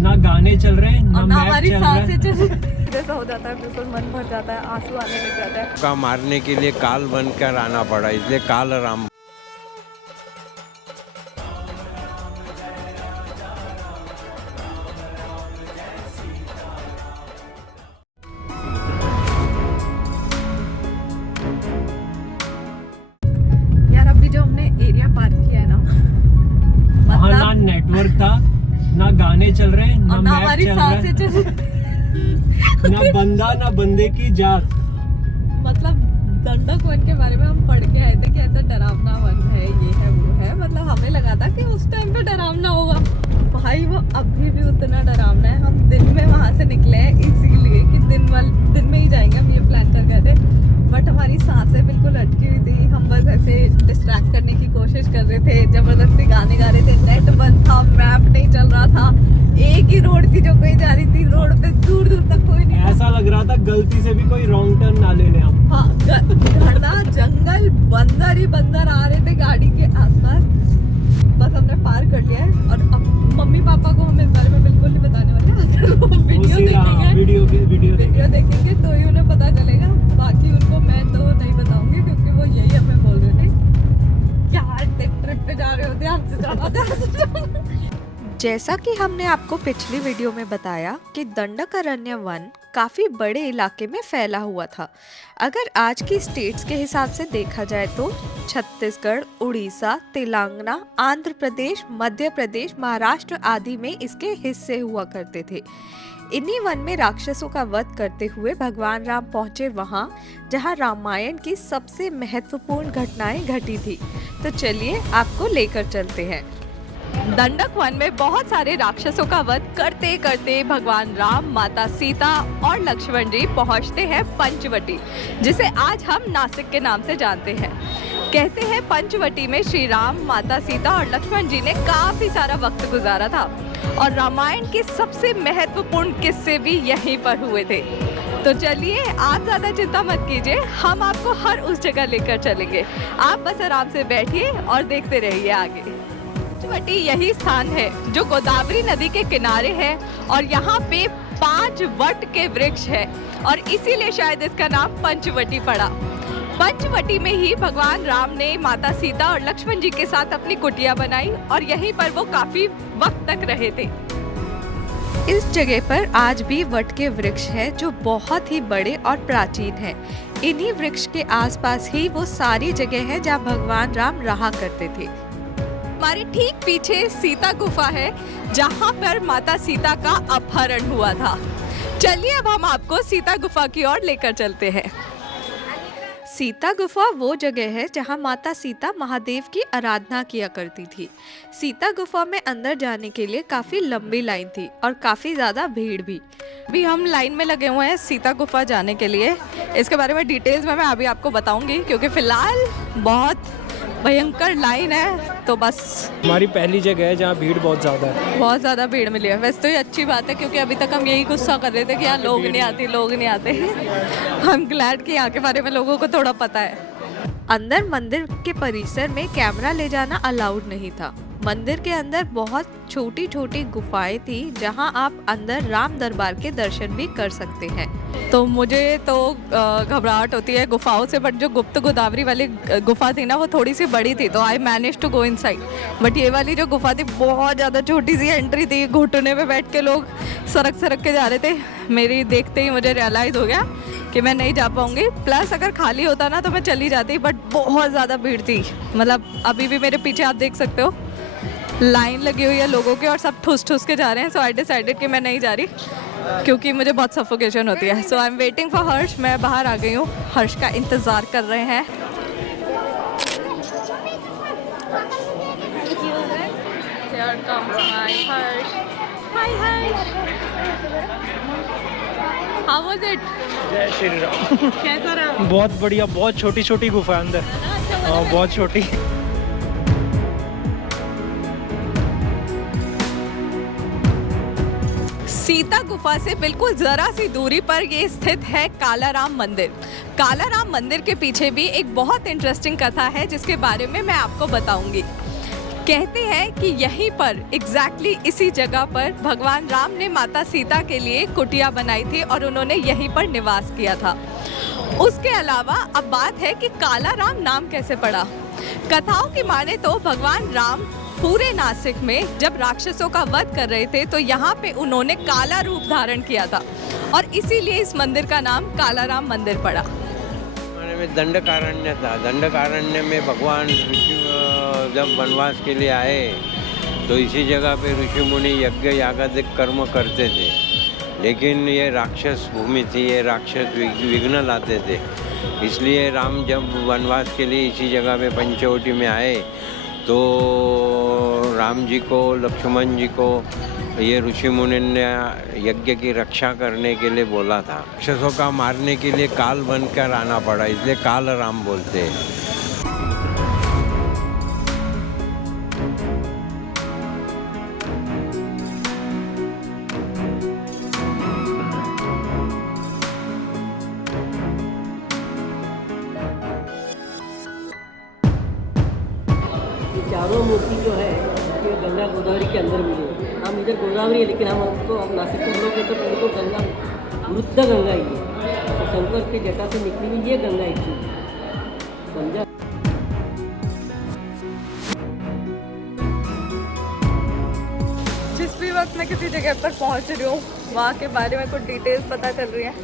ना गाने चल रहे हैं और ना हमारी सांसें चल चल रही। जैसा हो जाता है, बिल्कुल मन भर जाता है, आंसू आने लग जाता है। का मारने के लिए काल बनकर आना पड़ा, इसलिए काल राम। यार अभी जो हमने एरिया पार किया है ना, वहाँ ना मतलब नेटवर्क था, ना गाने चल रहे हैं, और ना ना मैप हमारी चल रहा सांसें है, चल रही। ना बंदा ना बंदे की जात। मतलब दंडक वन के बारे में हम पढ़ के आए थे कि ऐसा डरावना वन है, ये है वो है। मतलब हमें लगा था कि उस टाइम पे डरावना होगा, भाई वो अभी भी उतना डरावना है। हम दिन में वहां से निकले हैं इसीलिए कि दिन में ही जाएंगे, हम ये प्लान कर गए थे। बट हमारी सांसें बिल्कुल अटकी हुई थी, हम बस ऐसे डिस्ट्रैक्ट करने की कोशिश कर रहे थे, जबरदस्ती गाने गा रहे थे। नेट बंद था, मैप नहीं चल रहा था, एक ही रोड थी जो कहीं जा रही थी, रोड पे दूर दूर तक कोई नहीं। ऐसा लग रहा था गलती से भी कोई रॉन्ग टर्न ना ले लें हम। हाँ, घना जंगल, बंदर ही बंदर आ रहे थे गाड़ी के आसपास। बस हमने पार कर लिया है और अब मम्मी पापा को हम इस बारे में बिल्कुल नहीं बताने वाले। अगर वो वीडियो देखेंगे तो ही उन्हें पता चलेगा, बाकी उनको मैं तो नहीं बताऊंगी, क्योंकि वो यही हमें बोल रहे थे क्या ट्रिप पे जा रहे होते, हमसे जाना। जैसा कि हमने आपको पिछली वीडियो में बताया कि दंडकारण्य वन काफ़ी बड़े इलाके में फैला हुआ था। अगर आज की स्टेट्स के हिसाब से देखा जाए तो छत्तीसगढ़, उड़ीसा, तेलंगाना, आंध्र प्रदेश, मध्य प्रदेश, महाराष्ट्र आदि में इसके हिस्से हुआ करते थे। इन्हीं वन में राक्षसों का वध करते हुए भगवान राम पहुंचे वहां जहां रामायण की सबसे महत्वपूर्ण घटनाएं घटी थी। तो चलिए आपको लेकर चलते हैं। दंडक वन में बहुत सारे राक्षसों का वध करते करते भगवान राम, माता सीता और लक्ष्मण जी पहुंचते हैं पंचवटी, जिसे आज हम नासिक के नाम से जानते हैं। कहते हैं पंचवटी में श्री राम, माता सीता और लक्ष्मण जी ने काफी सारा वक्त गुजारा था और रामायण के सबसे महत्वपूर्ण किस्से भी यहीं पर हुए थे। तो चलिए आप ज़्यादा चिंता मत कीजिए, हम आपको हर उस जगह लेकर चलेंगे। आप बस आराम से बैठिए और देखते रहिए आगे। पंचवटी यही स्थान है जो गोदावरी नदी के किनारे है और यहाँ पे 5 वट के वृक्ष है और इसीलिए शायद इसका नाम पंचवटी पड़ा। पंचवटी में ही भगवान राम ने माता सीता और लक्ष्मण जी के साथ अपनी कुटिया बनाई और यहीं पर वो काफी वक्त तक रहे थे। इस जगह पर आज भी वट के वृक्ष है जो बहुत ही बड़े और प्राचीन हैं। इन्हीं वृक्ष के आसपास ही वो सारी जगह है जहाँ भगवान राम रहा करते थे। हमारे ठीक पीछे सीता गुफा है जहाँ पर माता सीता का अपहरण हुआ था। चलिए अब हम आपको सीता गुफा की ओर लेकर चलते हैं। सीता गुफा वो जगह है जहाँ माता सीता महादेव की आराधना किया करती थी। सीता गुफा में अंदर जाने के लिए काफ़ी लंबी लाइन थी और काफ़ी ज़्यादा भीड़ भी। अभी हम लाइन में लगे हुए हैं सीता गुफा जाने के लिए। इसके बारे में डिटेल्स में मैं अभी आपको बताऊंगी, क्योंकि फ़िलहाल बहुत भयंकर लाइन है। तो बस हमारी पहली जगह है जहाँ भीड़ बहुत ज़्यादा है। बहुत ज़्यादा भीड़ मिली है। वैसे तो ये अच्छी बात है, क्योंकि अभी तक हम यही गुस्सा कर रहे थे कि यहाँ लोग नहीं आते। हम ग्लैड कि यहाँ के बारे में लोगों को थोड़ा पता है। अंदर मंदिर के परिसर में कैमरा ले जाना अलाउड नहीं था। मंदिर के अंदर बहुत छोटी छोटी गुफाएं थी जहां आप अंदर राम दरबार के दर्शन भी कर सकते हैं। तो मुझे तो घबराहट होती है गुफाओं से, बट जो गुप्त गोदावरी वाली गुफा थी ना वो थोड़ी सी बड़ी थी, तो I manage to go inside. But ये वाली जो गुफा थी बहुत ज़्यादा छोटी सी एंट्री थी, घुटने पे बैठ के लोग सरक के जा रहे थे। मेरी देखते ही मुझे रियलाइज़ हो गया कि मैं नहीं जा पाऊंगी। प्लस अगर खाली होता ना तो मैं चली जाती, बट बहुत ज़्यादा भीड़ थी। मतलब अभी भी मेरे पीछे आप देख सकते हो लाइन लगी हुई है लोगों की और सब ठुस के जा रहे हैं। सो आई डिसाइडेड कि मैं नहीं जा रही, क्योंकि मुझे बहुत सफोकेशन होती है। सो आई एम वेटिंग फॉर हर्ष। मैं बाहर आ गई हूँ, हर्ष का इंतज़ार कर रहे हैं। Here comes my Harsh. Hi Harsh. How was it? जय श्री राम। कैसा रहा? बहुत बढ़िया, बहुत छोटी छोटी गुफा है अंदर। हाँ, बहुत छोटी। सीता गुफा से बिल्कुल जरा सी दूरी पर ये स्थित है कालाराम मंदिर। कालाराम मंदिर के पीछे भी एक बहुत इंटरेस्टिंग कथा है जिसके बारे में मैं आपको बताऊंगी। कहते हैं कि यहीं पर एग्जैक्टली इसी जगह पर भगवान राम ने माता सीता के लिए कुटिया बनाई थी और उन्होंने यहीं पर निवास किया था। उसके अलावा अब बात है कि काला राम नाम कैसे पड़ा। कथाओं की माने तो भगवान राम पूरे नासिक में जब राक्षसों का वध कर रहे थे तो यहाँ पे उन्होंने काला रूप धारण किया था और इसीलिए इस मंदिर का नाम काला राम मंदिर पड़ा। में दंडकारण्य था। दंडकारण्य में भगवान ऋषि जब वनवास के लिए आए तो इसी जगह पे ऋषि मुनि यज्ञ यागादिक कर्म करते थे, लेकिन ये राक्षस भूमि थी, ये राक्षस विघ्न लाते थे। इसलिए राम जब वनवास के लिए इसी जगह पे पंचवटी में आए तो राम जी को, लक्ष्मण जी को ये ऋषि मुनि ने यज्ञ की रक्षा करने के लिए बोला था। राक्षसों का मारने के लिए काल बनकर आना पड़ा, इसलिए काल राम बोलते हैं। चारों मूर्ति जो है ये गंगा गोदावरी के अंदर मिली है। हम इधर गोदावरी है लेकिन हम नासिक के लोग हैं तो उनको गंगा वृद्ध गंगा ही है। तो शंकर की जटा से निकली हुई ये गंगा एक चीज समझा। जिस भी वक्त मैं किसी जगह पर पहुंच रही हूँ वहाँ के बारे में कुछ डिटेल्स पता चल रही है।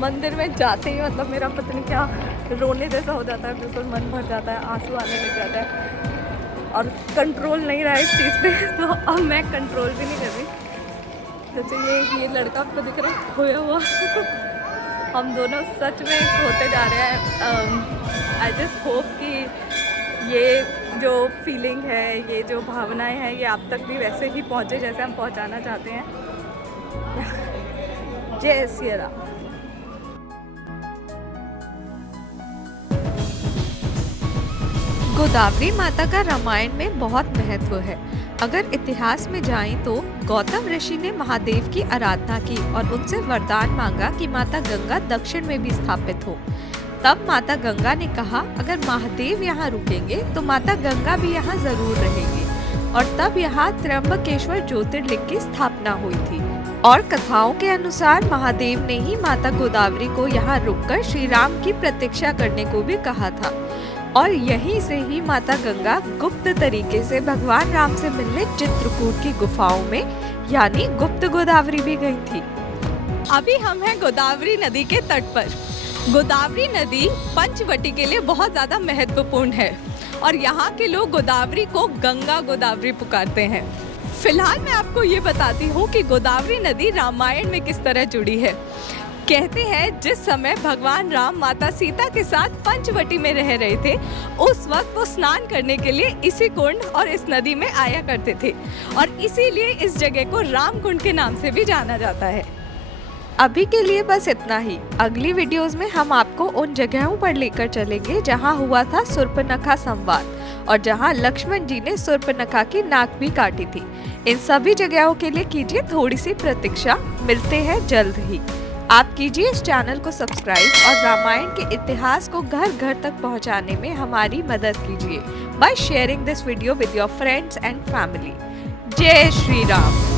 मंदिर में जाते ही मतलब मेरा पता नहीं क्या रोने जैसा हो जाता है, बिल्कुल मन भर जाता है, आंसू आने लग जाता है और कंट्रोल नहीं रहा इस चीज़ पे। तो अब मैं कंट्रोल भी नहीं कर रही। जैसे ये लड़का आपको दिख रहा है खोया हुआ हम दोनों सच में होते जा रहे हैं। आई जस्ट होप कि ये जो फीलिंग है, ये जो भावनाएं हैं, ये आप तक भी वैसे ही पहुँचे जैसे हम पहुँचाना चाहते हैं। जय श्री राम। गोदावरी माता का रामायण में बहुत महत्व है। अगर इतिहास में जाएं तो गौतम ऋषि ने महादेव की आराधना की और उनसे वरदान मांगा कि माता गंगा दक्षिण में भी स्थापित हो। तब माता गंगा ने कहा अगर महादेव यहाँ रुकेंगे तो माता गंगा भी यहाँ जरूर रहेंगी और तब यहाँ त्र्यंबकेश्वर ज्योतिर्लिंग की स्थापना हुई थी। और कथाओं के अनुसार महादेव ने ही माता गोदावरी को यहाँ रुककर श्री राम की प्रतीक्षा करने को भी कहा था और यहीं से ही माता गंगा गुप्त तरीके से भगवान राम से मिलने चित्रकूट की गुफाओं में यानी गुप्त गोदावरी भी गई थी। अभी हम हैं गोदावरी नदी के तट पर। गोदावरी नदी पंचवटी के लिए बहुत ज्यादा महत्वपूर्ण है और यहाँ के लोग गोदावरी को गंगा गोदावरी पुकारते हैं। फिलहाल मैं आपको ये बताती हूँ कि गोदावरी नदी रामायण में किस तरह जुड़ी है। कहते हैं जिस समय भगवान राम माता सीता के साथ पंचवटी में रह रहे थे उस वक्त वो स्नान करने के लिए इसी कुंड और इस नदी में आया करते थे और इसीलिए इस जगह को राम कुंड के नाम से भी जाना जाता है। अभी के लिए बस इतना ही। अगली वीडियोस में हम आपको उन जगहों पर लेकर चलेंगे जहां हुआ था शूर्पणखा संवाद और जहां लक्ष्मण जी ने शूर्पणखा की नाक भी काटी थी। इन सभी जगहों के लिए कीजिए थोड़ी सी प्रतीक्षा। मिलते हैं जल्द ही। आप कीजिए इस चैनल को सब्सक्राइब और रामायण के इतिहास को घर घर तक पहुंचाने में हमारी मदद कीजिए by sharing this video with your friends and family. जय श्री राम।